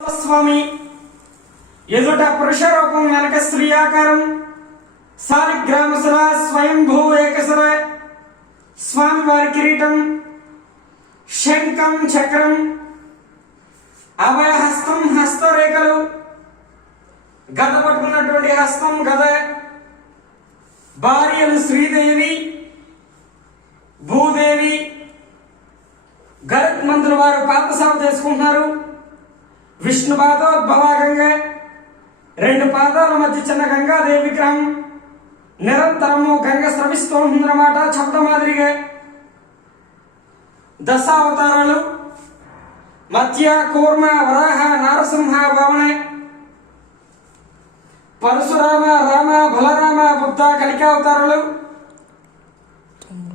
స్వామి ఎదుట పురుష రూపం వెనక స్త్రీ ఆకారం సాలిగ్రామసుర స్వయంభూ ఏకసుర స్వామి వారి కిరీటం శంఖం చక్రం అభయహస్తం హస్తరేఖలు గద పట్టుకున్నటువంటి హస్తం గద భార్యలు శ్రీదేవి భూదేవి గరుత్ మంత్రుల వారు పాదసేవ చేసుకుంటున్నారు. విష్ణు పాదోద్భవాగంగా రెండు పాదాల మధ్య చిన్న గంగాదేవి విగ్రహం నిరంతరము గంగ స్రవిస్తూ ఉంటుందన్నమాట. చెప్పడం మాదిరిగా దశావతారాలు మధ్య కూర్మ వరాహ నారసింహ భావన పరశురామ రామ బలరామ బుద్ధ కలికావతారాలు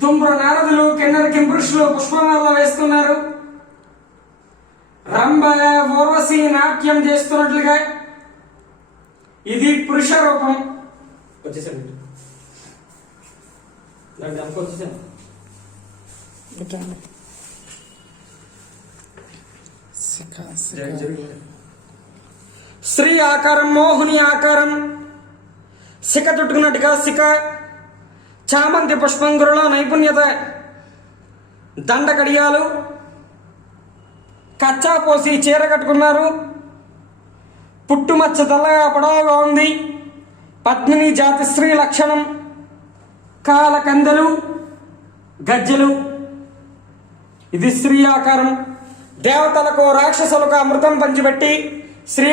తుంబ్రు నారదులు కిన్నర కింపురుషులు పుష్పమాల వేస్తున్నారు. రంభ ఊర్వశి నాట్యం చేస్తున్నట్లుగా ఇది పురుష రూపం. వచ్చేసాను స్త్రీ ఆకారం మోహిని ఆకారం శిఖ చుట్టుకున్నట్టుగా శిఖ చామంతి పుష్పంగురులో నైపుణ్యత దండ కడియాలు కచ్చా పోసి చీర కట్టుకున్నారు. పుట్టుమచ్చ తెల్లగా పొడవుగా ఉంది. పద్మిని జాతి స్త్రీ లక్షణం కాల కందెలు గజ్జెలు ఇది స్త్రీ ఆకారం. దేవతలకు రాక్షసులకు అమృతం పంచిపెట్టి శ్రీ